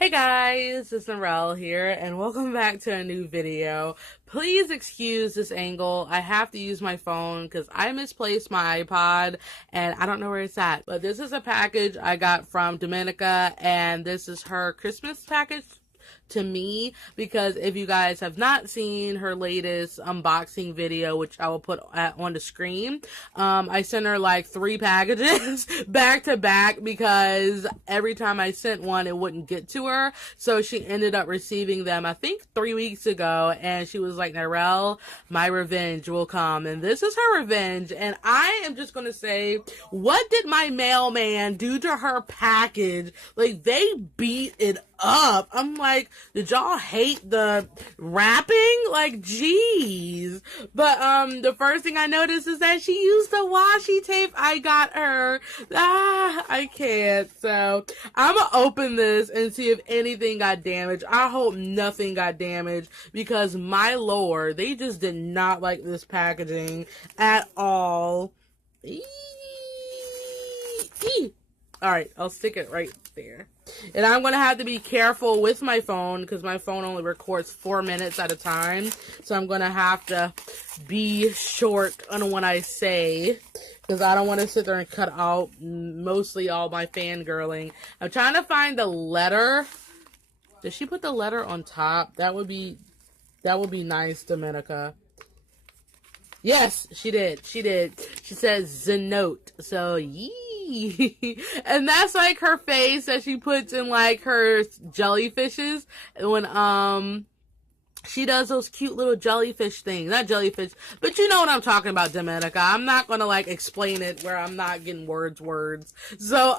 Hey guys, it's Narelle here, and welcome back to a new video. Please excuse this angle. I have to use my phone because I misplaced my iPod and I don't know where it's at. But this is a package I got from Domenica, and this is her Christmas package to me, because if you guys have not seen her latest unboxing video, which I will put on the screen, I sent her like 3 packages back to back because every time I sent one it wouldn't get to her, so she ended up receiving them I think 3 weeks ago, and she was like, Narelle, my revenge will come, and this is her revenge. And I am just gonna say, what did my mailman do to her package? Like, they beat it up. I'm like, did y'all hate the wrapping? Like, geez. But the first thing I noticed is that she used the washi tape I got her. I can't. So I'm gonna open this and see if anything got damaged. I hope nothing got damaged, because my lord, they just did not like this packaging at all. Alright, I'll stick it right there. And I'm going to have to be careful with my phone because my phone only records 4 minutes at a time. So I'm going to have to be short on what I say, because I don't want to sit there and cut out mostly all my fangirling. I'm trying to find the letter. Did she put the letter on top? That would be nice, Domenica. Yes, she did. She did. She says the note. So, yee. And that's like her face that she puts in like her jellyfishes when she does those cute little jellyfish things. Not jellyfish, but you know what I'm talking about, Domenica. I'm not gonna like explain it where I'm not getting words. So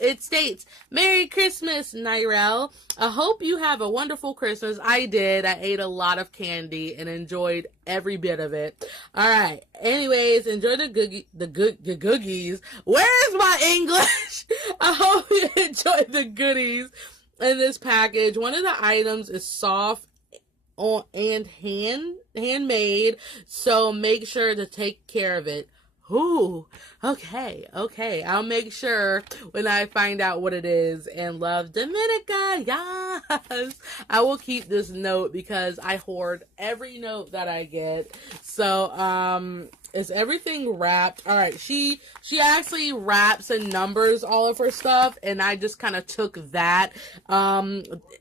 it states, Merry Christmas, Narelle. I hope you have a wonderful Christmas. I did. I ate a lot of candy and enjoyed every bit of it. Alright. Anyways, enjoy the googies. Where's my English? I hope you enjoy the goodies in this package. One of the items is soft and handmade, so make sure to take care of it. Ooh, okay. I'll make sure when I find out what it is. And love, Domenica. Yes, I will keep this note because I hoard every note that I get. So is everything wrapped? All right, she actually wraps and numbers all of her stuff, and I just kind of took that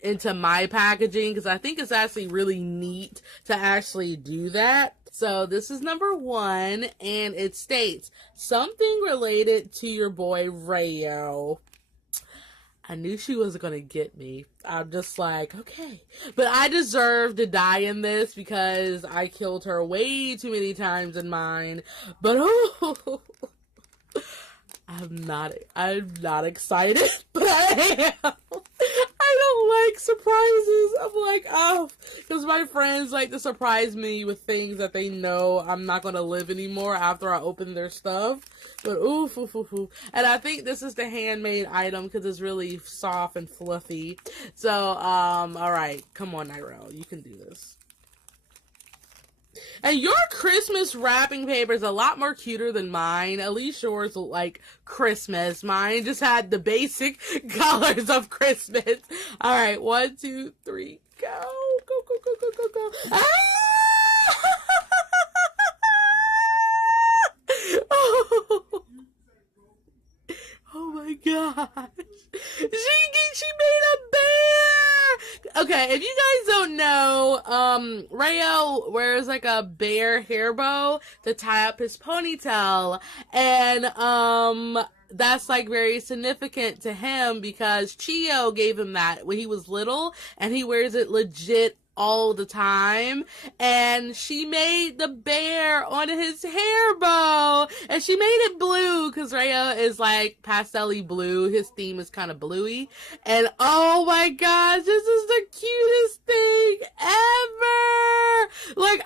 into my packaging because I think it's actually really neat to actually do that. So this is number 1, and it states, something related to your boy Rayo. I knew she wasn't going to get me. I'm just like, okay. But I deserve to die in this because I killed her way too many times in mine. But oh, I'm not excited, but I am. I don't like surprises. I'm like, oh, because my friends like to surprise me with things that they know I'm not going to live anymore after I open their stuff. But oof. And I think this is the handmade item because it's really soft and fluffy. So, alright, come on, Narelle, you can do this. And your Christmas wrapping paper is a lot more cuter than mine. At least yours look like Christmas. Mine just had the basic colors of Christmas. Alright, 1, 2, 3, go. Go. Ah! Oh my gosh. She made a bear! Okay, if you guys don't know, Rayo wears like a bear hair bow to tie up his ponytail. And, that's like very significant to him because Chio gave him that when he was little, and he wears it legit all the time. And she made the bear on his hair bow, and she made it blue because Rayo is like pastel-y blue. His theme is kind of bluey. And oh my gosh, this is the cutest thing ever. Like,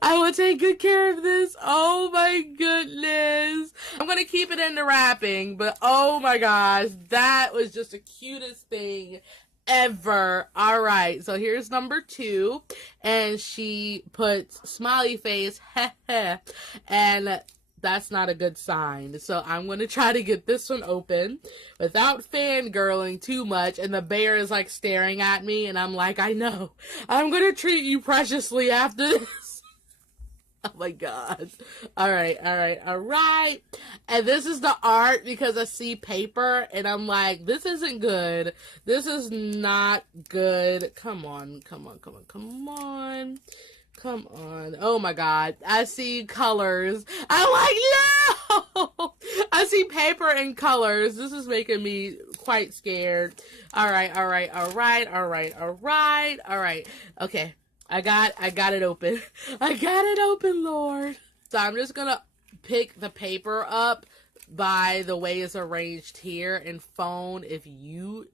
I will take good care of this. Oh my goodness. I'm gonna keep it in the wrapping, but oh my gosh, that was just the cutest thing ever. Alright, so here's number 2, and she puts smiley face, and that's not a good sign. So I'm going to try to get this one open without fangirling too much. And the bear is like staring at me. And I'm like, I know. I'm going to treat you preciously after this. Oh my God. All right. And this is the art because I see paper and I'm like, this isn't good. This is not good. Come on. Oh my God. I see colors. I'm like, no! I see paper and colors. This is making me quite scared. All right. Okay. I got it open. I got it open, Lord. So I'm just gonna pick the paper up by the way it's arranged here. And phone, if you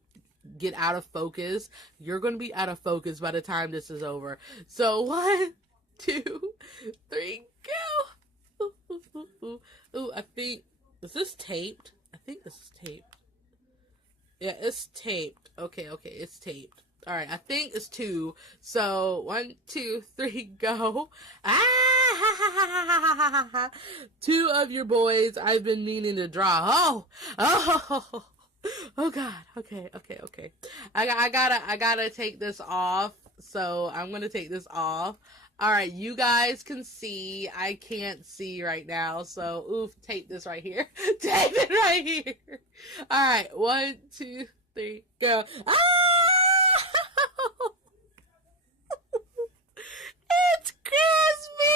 get out of focus, you're gonna be out of focus by the time this is over. So 1, 2, 3, go. Ooh, I think, is this taped? I think this is taped. Yeah, it's taped. Okay, it's taped. All right, I think it's 2. So 1, 2, 3, go. Ah! 2 of your boys I've been meaning to draw. Oh God. Okay. I gotta take this off. So I'm gonna take this off. All right, you guys can see. I can't see right now. So oof, tape this right here. Tape it right here. All right, 1, 2, 3, go. Ah! It's crispy!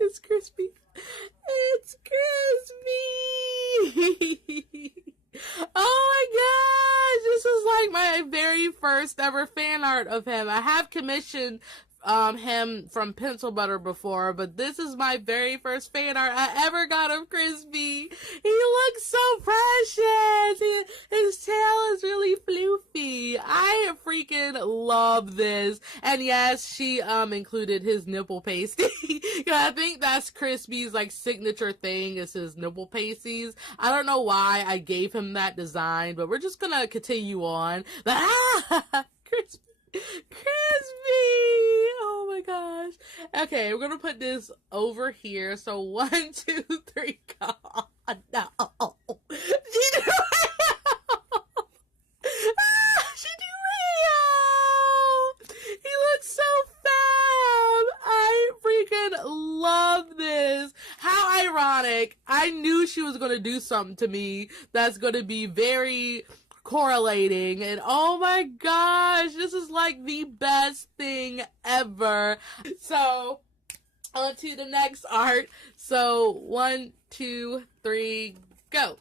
It's crispy. It's crispy! Oh my gosh! This is like my very first ever fan art of him. I have commissioned him from Pencil Butter before, but this is my very first fan art I ever got of Crispy. He looks so precious. His tail is really floofy. I freaking love this. And yes, she included his nipple pasty. I think that's Crispy's like signature thing is his nipple pasties. I don't know why I gave him that design, but we're just gonna continue on. Crispy. Oh my gosh. Okay, we're gonna put this over here. So 1, 2, 3, go. No. She derailed. He looks so fab. I freaking love this. How ironic. I knew she was gonna do something to me that's gonna be very correlating, and oh my gosh, this is like the best thing ever. So on to the next art. So 1, 2, 3, go.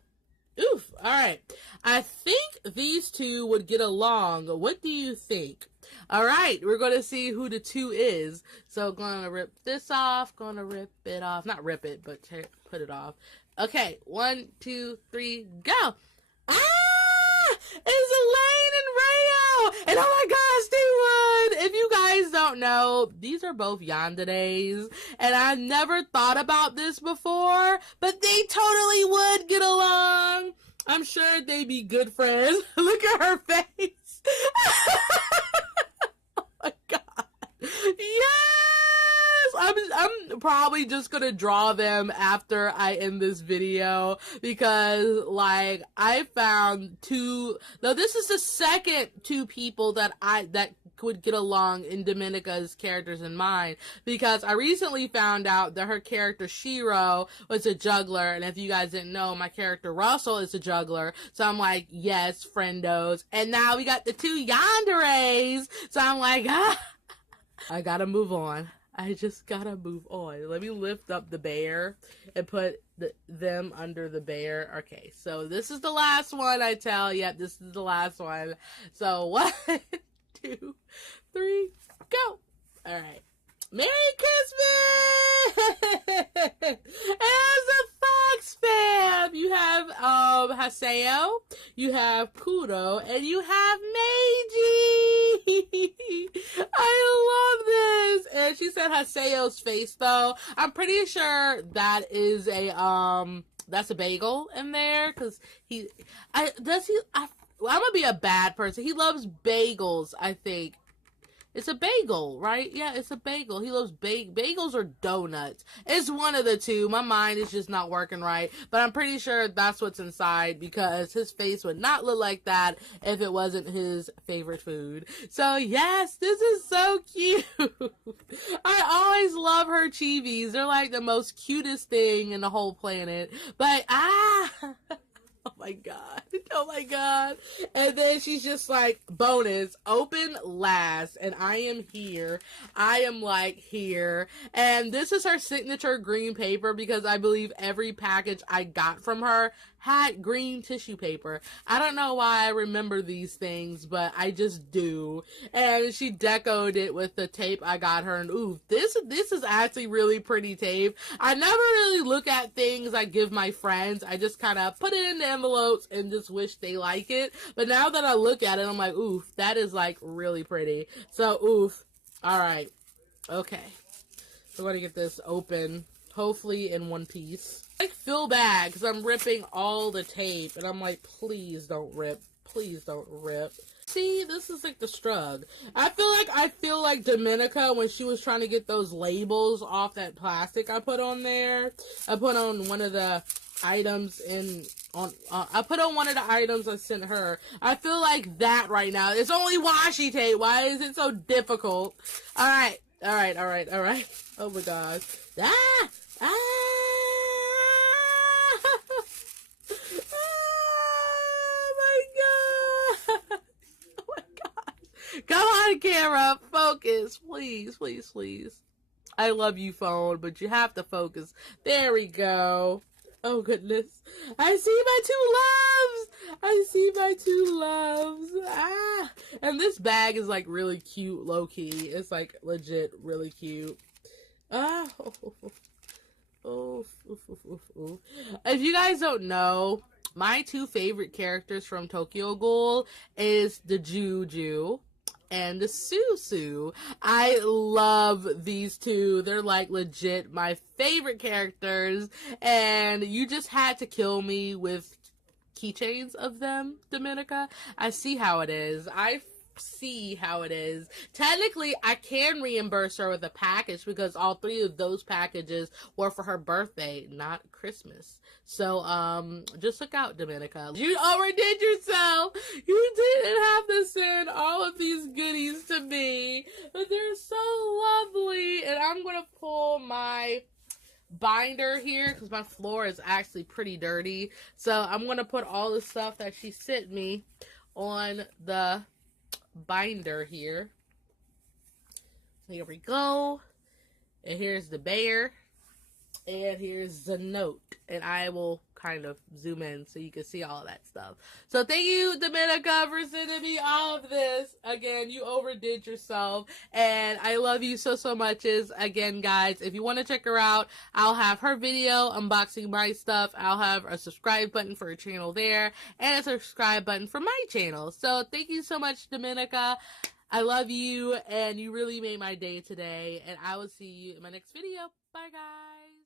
Oof. All right, I think these 2 would get along. What do you think? All right, we're gonna see who the 2 is. So gonna rip this off, gonna rip it off, not rip it, but put it off. Okay, 1, 2, 3, go. Ah! It's Elaine and Rayo! And oh my gosh, they would! If you guys don't know, these are both yanderes. And I never thought about this before, but they totally would get along. I'm sure they'd be good friends. Look at her face. Oh my God. Yes! I'm probably just gonna draw them after I end this video because like I found 2. Now this is the second 2 people that would get along in Domenica's characters and mine, because I recently found out that her character Shiro was a juggler, and if you guys didn't know, my character Russell is a juggler. So I'm like, yes, friendos. And now we got the 2 yanderes. So I'm like, I gotta move on. I just gotta move on. Let me lift up the bear and put them under the bear. Okay, so this is the last one, I tell. Yep, this is the last one. So 1, 2, 3, go. All right. Merry Christmas! As a Fox fam, you have Haseo, you have Kuro, and you have Meiji. I love this. And she said Haseo's face though. I'm pretty sure that is a that's a bagel in there, because I'm gonna be a bad person. He loves bagels, I think. It's a bagel, right? Yeah, it's a bagel. He loves bagels or donuts. It's one of the two. My mind is just not working right. But I'm pretty sure that's what's inside because his face would not look like that if it wasn't his favorite food. So yes, this is so cute. I always love her chibis. They're like the most cutest thing in the whole planet. But oh my god. Oh my god. And then she's just like, bonus, open last. And I am here. I am like here. And this is her signature green paper because I believe every package I got from her had green tissue paper. I don't know why I remember these things, but I just do. And she decoed it with the tape I got her. And ooh, this is actually really pretty tape. I never really look at things I give my friends. I just kind of put it in the envelopes and just wish they like it. But now that I look at it, I'm like, oof, that is like really pretty. So oof. All right. Okay. So I'm going to get this open, hopefully in one piece. I feel bad because I'm ripping all the tape and I'm like, please don't rip. Please don't rip. See, this is like the strug. I feel like Domenica when she was trying to get those labels off that plastic I put on there. I put on one of the items I put on one of the items I sent her. I feel like that right now. It's only washi tape. Why is it so difficult? Alright. Oh my gosh. Come on, camera. Focus. Please, please, please. I love you, phone, but you have to focus. There we go. Oh, goodness. I see my two loves. Ah. And this bag is, like, really cute, low-key. It's, like, legit really cute. Ah. Oh. If you guys don't know, my two favorite characters from Tokyo Ghoul is the Juju and the Susu. I love these two. They're like legit my favorite characters, and you just had to kill me with keychains of them, Domenica. I see how it is. Technically, I can reimburse her with a package because all three of those packages were for her birthday, not Christmas. So, just look out, Domenica. You overdid yourself. You didn't have to send all of these goodies to me, but they're so lovely. And I'm gonna pull my binder here because my floor is actually pretty dirty. So I'm gonna put all the stuff that she sent me on the binder here. Here we go. And here's the bear. And here's the note. And I will kind of zoom in so you can see all that stuff. So thank you, Domenica, for sending me all of this. Again, you overdid yourself. And I love you so, so much. Again, guys, if you want to check her out, I'll have her video unboxing my stuff. I'll have a subscribe button for her channel there. And a subscribe button for my channel. So thank you so much, Domenica. I love you. And you really made my day today. And I will see you in my next video. Bye, guys.